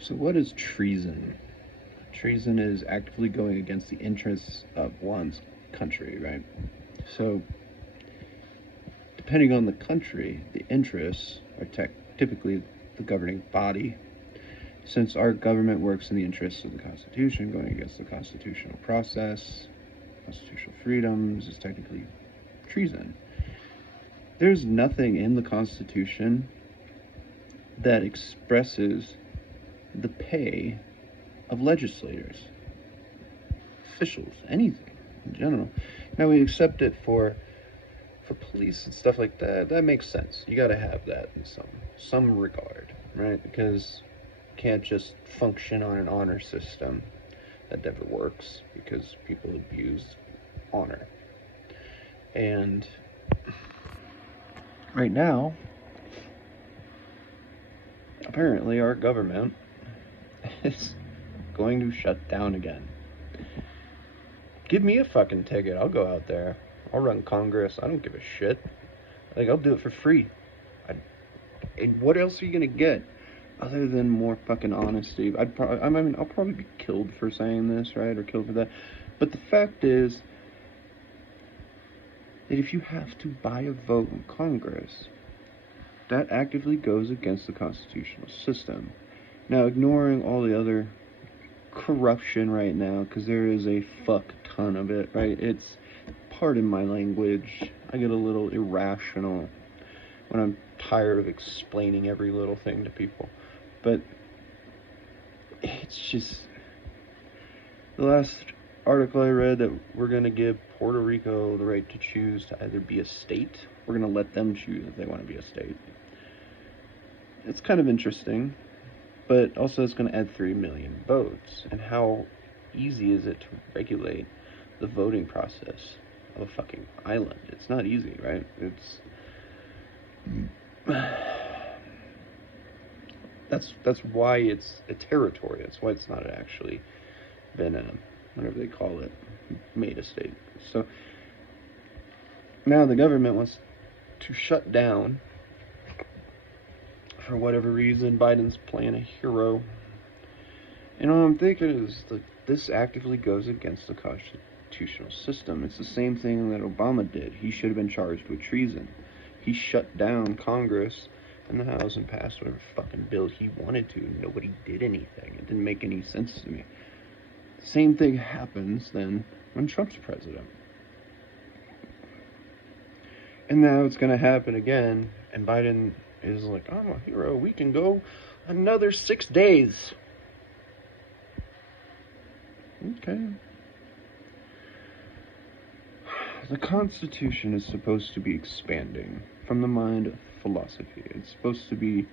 So what is treason? Treason is actively going against the interests of one's country, right? So, depending on the country, the interests are typically the governing body. Since our government works in the interests of the Constitution, going against the constitutional process, constitutional freedoms is technically treason. There's nothing in the Constitution that expresses the pay of legislators, officials, anything in general. Now we accept it for police and stuff like that. That makes sense. You got to have that in some regard, right? Because you can't just function on an honor system. That never works because people abuse honor. And right now, apparently our government is going to shut down again. Give me a fucking ticket. I'll go out there. I'll run Congress. I don't give a shit. Like, I'll do it for free. And what else are you gonna get other than more fucking honesty? I'll probably be killed for saying this, right? Or killed for that. But the fact is that if you have to buy a vote in Congress, that actively goes against the constitutional system. Now, ignoring all the other corruption right now, because there is a fuck ton of it, right? It's, pardon my language, I get a little irrational when I'm tired of explaining every little thing to people. But it's just, the last article I read that we're going to give Puerto Rico the right to choose to either be a state. We're going to let them choose if they want to be a state. It's kind of interesting, but also it's going to add 3 million votes. And how easy is it to regulate the voting process of a fucking island? It's not easy, right? That's why it's a territory. That's why it's not actually been a, whatever they call it, made a state. So now the government wants to shut down, for whatever reason. Biden's playing a hero. And all I'm thinking is that this actively goes against the constitutional system. It's the same thing that Obama did. He should have been charged with treason. He shut down Congress and the House and passed whatever fucking bill he wanted to. Nobody did anything. It didn't make any sense to me. Same thing happens then when Trump's president. And now it's going to happen again, and Biden is like, I'm a hero. We can go another 6 days. Okay. The Constitution is supposed to be expanding from the mind of philosophy. It's supposed to be,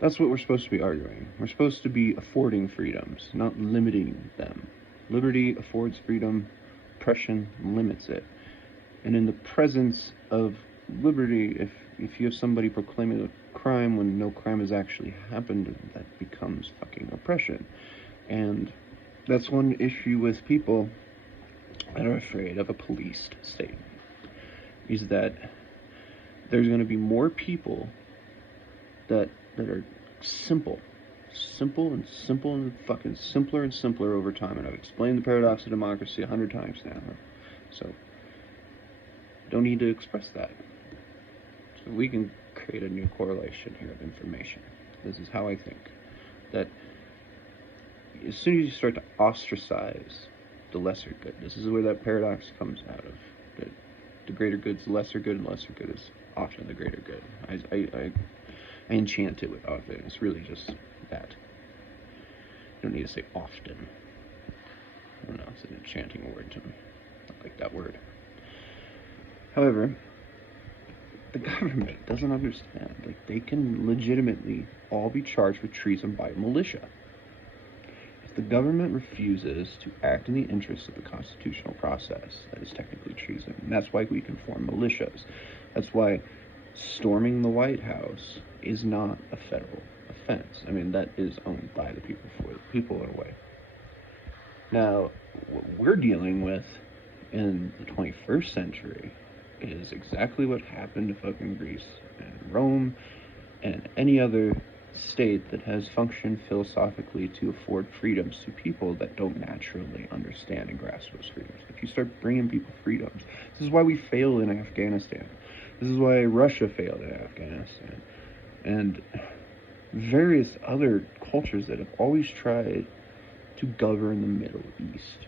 that's what we're supposed to be arguing. We're supposed to be affording freedoms, not limiting them. Liberty affords freedom, oppression limits it. And in the presence of liberty, if you have somebody proclaiming a crime when no crime has actually happened, that becomes fucking oppression. And that's one issue with people that are afraid of a policed state, is that there's going to be more people that are simple and fucking simpler and simpler over time. And I've explained the paradox of democracy 100 times now, so don't need to express that. So we can create a new correlation here of information. This is how I think, that as soon as you start to ostracize the lesser good, this is where that paradox comes out of, that the greater good's the lesser good, and lesser good is often the greater good. I enchant it with often. It's really just that. You don't need to say often. I don't know, it's an enchanting word to me. I like that word. However, the government doesn't understand. Like, they can legitimately all be charged with treason by militia. If the government refuses to act in the interests of the constitutional process, that is technically treason. And that's why we can form militias. That's why storming the White House is not a federal offense. I mean, that is owned by the people for the people in a way. Now, what we're dealing with in the 21st century is exactly what happened to fucking Greece and Rome and any other state that has functioned philosophically to afford freedoms to people that don't naturally understand and grasp those freedoms. If you start bringing people freedoms, this is why we failed in Afghanistan. This is why Russia failed in Afghanistan. And various other cultures that have always tried to govern the Middle East.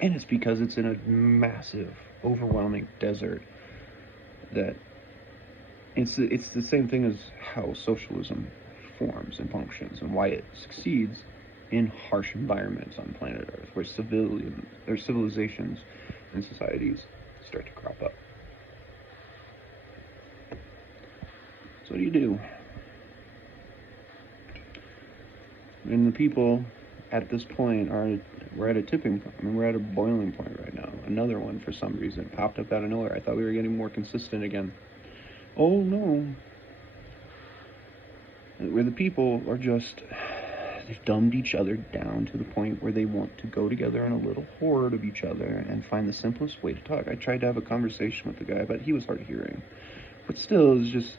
And it's because it's in a massive, overwhelming desert that it's the same thing as how socialism forms and functions and why it succeeds in harsh environments on planet Earth where civilizations and societies start to crop up. So what do you do? And the people at this point we're at a tipping point. I mean, we're at a boiling point right now. Another one, for some reason, popped up out of nowhere. I thought we were getting more consistent again. Oh no. Where the people are they've dumbed each other down to the point where they want to go together in a little horde of each other and find the simplest way to talk. I tried to have a conversation with the guy, but he was hard of hearing. But still, it's just,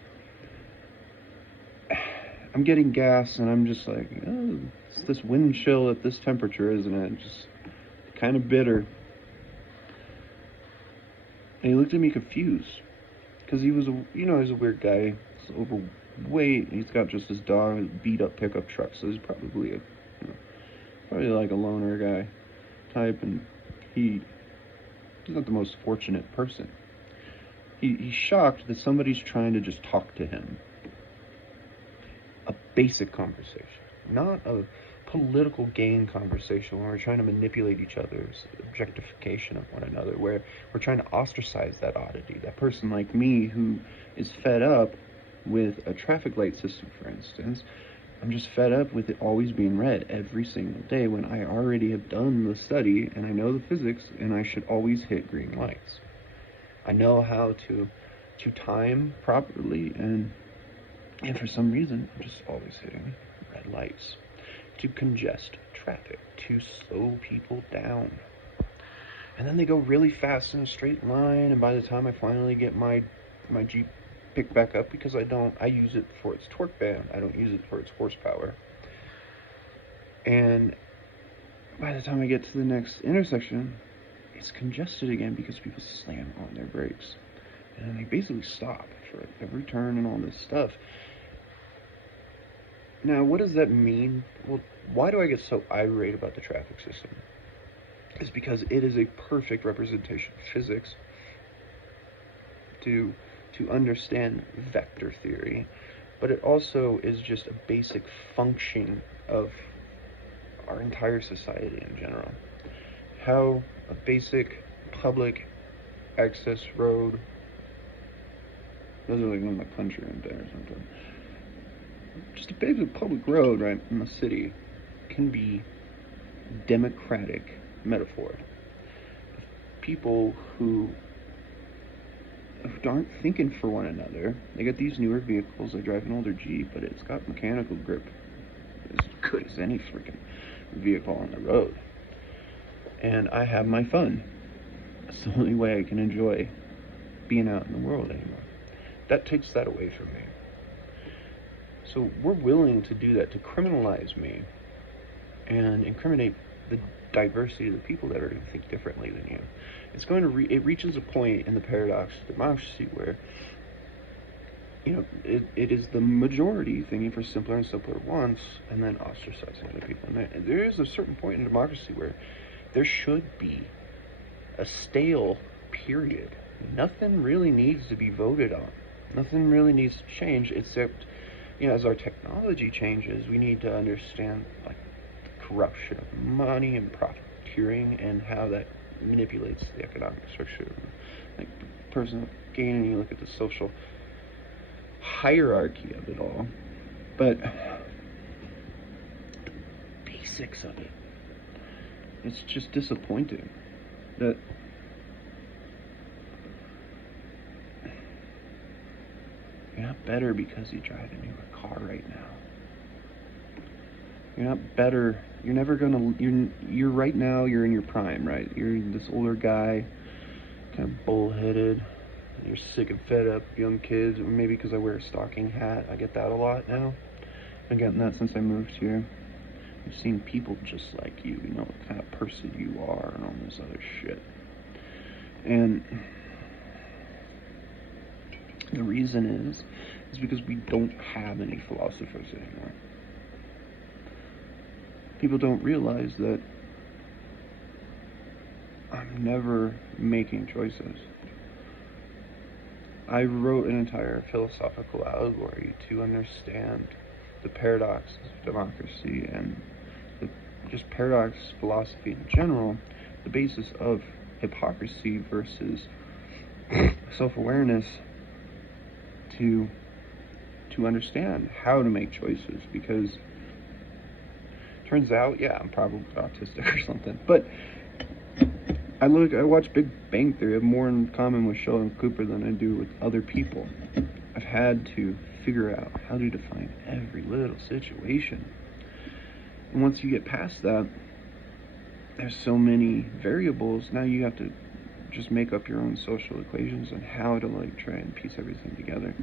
I'm getting gas, and I'm just like, oh, it's this wind chill at this temperature, isn't it? Just kind of bitter. And he looked at me confused, because he's a weird guy. He's overweight. He's got just his dog, beat up pickup truck, so he's probably probably like a loner guy type, and he's not the most fortunate person. He's shocked that somebody's trying to just talk to him. A basic conversation, not a political gain conversation where we're trying to manipulate each other's objectification of one another, where we're trying to ostracize that oddity, that person like me who is fed up with a traffic light system, for instance. I'm just fed up with it always being red every single day when I already have done the study and I know the physics and I should always hit green lights. I know how to time properly, and for some reason, I'm just always hitting red lights to congest traffic, to slow people down. And then they go really fast in a straight line, and by the time I finally get my Jeep picked back up, because I use it for its torque band, I don't use it for its horsepower. And by the time I get to the next intersection, it's congested again because people slam on their brakes. And then they basically stop for every turn and all this stuff. Now, what does that mean? Well, why do I get so irate about the traffic system? It's because it is a perfect representation of physics to understand vector theory, but it also is just a basic function of our entire society in general. How a basic public access road, those are like in the country right there or something, just a basic public road right in the city can be democratic metaphor. People who aren't thinking for one another, they got these newer vehicles, they drive an older Jeep, but it's got mechanical grip as good as any freaking vehicle on the road. And I have my fun. It's the only way I can enjoy being out in the world anymore. That takes that away from me. So we're willing to do that, to criminalize me and incriminate the diversity of the people that are going to think differently than you. It's going to it reaches a point in the paradox of democracy where, it is the majority thinking for simpler and simpler wants and then ostracizing other people. And there is a certain point in democracy where there should be a stale period. Nothing really needs to be voted on. Nothing really needs to change, except, as our technology changes, we need to understand the corruption of money and profiteering and how that manipulates the economic structure, personal gain, and you look at the social hierarchy of it all. But the basics of it, it's just disappointing that you're not better because you drive a newer car right now. You're not better. You're never gonna. You're right now. You're in your prime, right? You're this older guy, kind of bullheaded. And you're sick and fed up with young kids. Or maybe because I wear a stocking hat, I get that a lot now. I've gotten that since I moved here. I've seen people just like you, you know, what kind of person you are and all this other shit. And the reason is because we don't have any philosophers anymore. People don't realize that I'm never making choices. I wrote an entire philosophical allegory to understand the paradoxes of democracy and the just paradox philosophy in general, the basis of hypocrisy versus self-awareness, to understand how to make choices. Because turns out, yeah, I'm probably autistic or something, but I watch Big Bang Theory. I have more in common with Sheldon Cooper than I do with other people. I've had to figure out how to define every little situation. And once you get past that, there's so many variables. Now you have to just make up your own social equations on how to like try and piece everything together.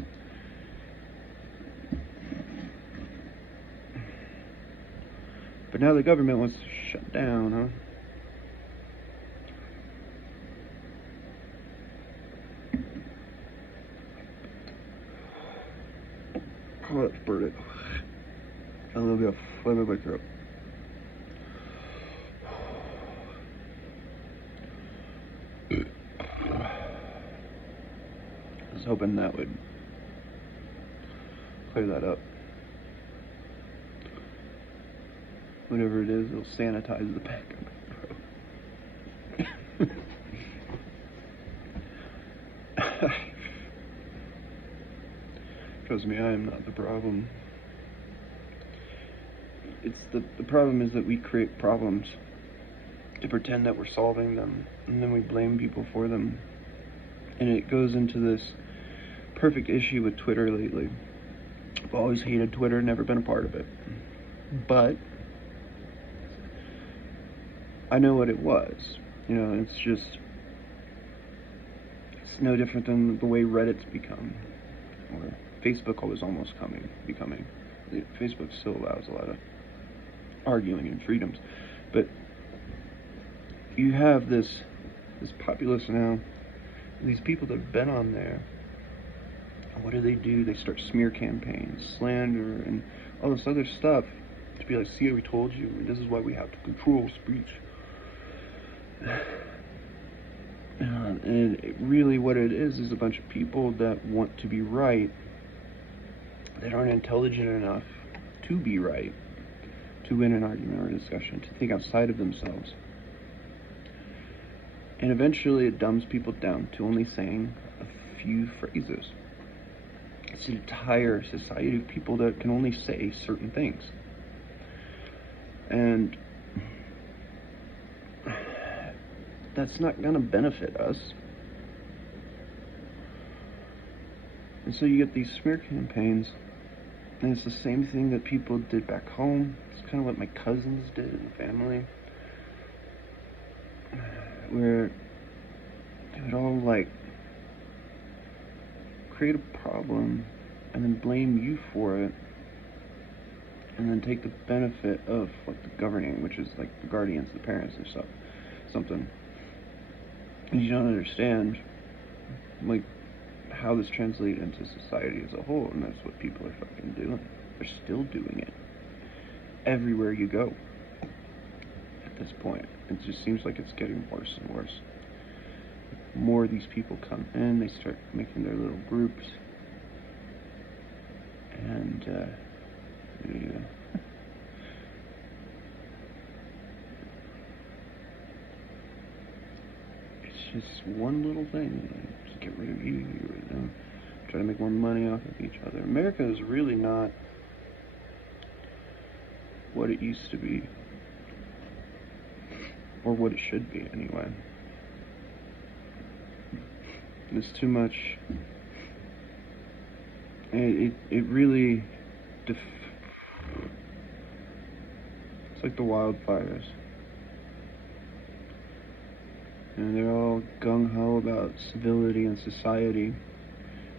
But now the government wants to shut down, huh? Oh, that's burning. A little bit of phlegm in my throat. I was hoping that would clear that up. Whatever it is, it'll sanitize the back of my throat. Trust me, I am not the problem. The problem is that we create problems to pretend that we're solving them, and then we blame people for them. And it goes into this perfect issue with Twitter lately. I've always hated Twitter, never been a part of it. But I know what it was. You know, it's no different than the way Reddit's become, or Facebook was almost becoming. Facebook still allows a lot of arguing and freedoms, but you have this populace now, these people that have been on there. What do? They start smear campaigns, slander, and all this other stuff to be like, see, we told you, this is why we have to control speech. And really what it is a bunch of people that want to be right, that aren't intelligent enough to be right, to win an argument or a discussion, to think outside of themselves. And eventually it dumbs people down to only saying a few phrases. It's an entire society of people that can only say certain things. And that's not going to benefit us. And so you get these smear campaigns, and it's the same thing that people did back home. It's kind of what my cousins did in the family, where they would all like create a problem and then blame you for it, and then take the benefit of like the governing, which is like the guardians, the parents, or something. And you don't understand like how this translates into society as a whole, and that's what people are fucking doing. They're still doing it everywhere you go at this point. It just seems like it's getting worse and worse. More of these people come in, they start making their little groups, and yeah. It's just one little thing. Just get rid of you, try to make more money off of each other. America is really not what it used to be, or what it should be anyway. There's too much. It really it's like the wildfires, and they're all gung-ho about civility and society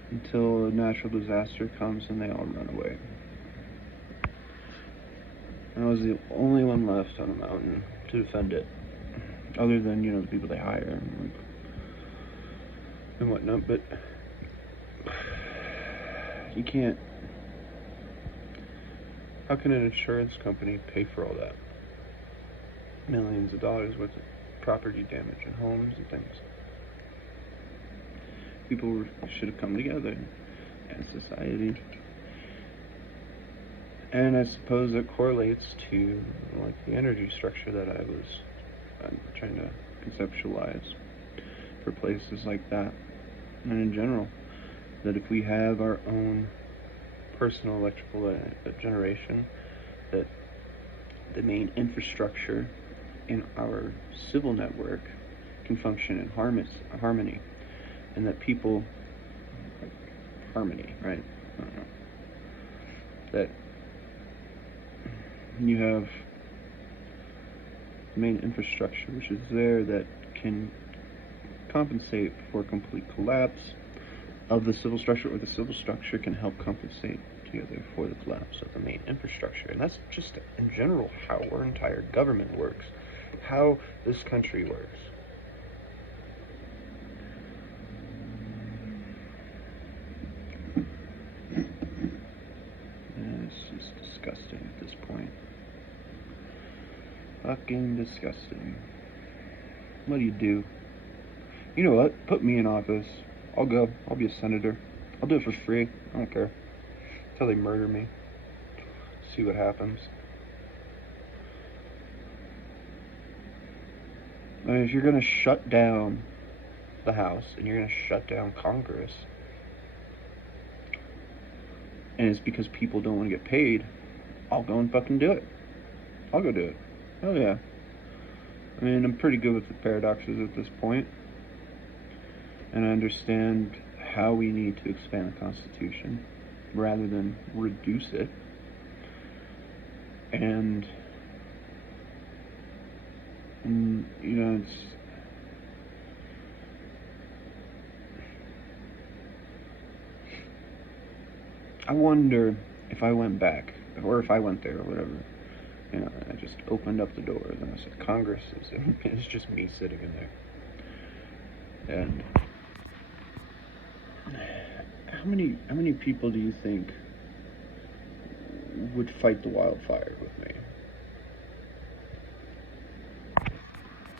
until a natural disaster comes and they all run away. And I was the only one left on the mountain to defend it, other than, the people they hire and whatnot. But you can't. How can an insurance company pay for all that? Millions of dollars worth of property damage and homes and things. People should have come together as society. And I suppose it correlates to the energy structure that I'm trying to conceptualize for places like that, and in general, that if we have our own personal electrical generation, that the main infrastructure in our civil network can function in harmony, and that people harmony, right? I don't know. That you have the main infrastructure which is there that can compensate for complete collapse of the civil structure, or the civil structure can help compensate together for the collapse of the main infrastructure. And that's just in general how our entire government works, how this country works. And it's just disgusting at this point. Fucking disgusting. What do you do? You know what? Put me in office. I'll go. I'll be a senator. I'll do it for free. I don't care. Until they murder me. See what happens. I mean, if you're gonna shut down the House and you're gonna shut down Congress, and it's because people don't want to get paid, I'll go and fucking do it. I'll go do it. Oh yeah. I mean, I'm pretty good with the paradoxes at this point, and I understand how we need to expand the Constitution rather than reduce it. And it's I wonder if I went back, or if I went there, or whatever. I just opened up the doors and I said, Congress is, it's just me sitting in there. And how many people do you think would fight the wildfire with me?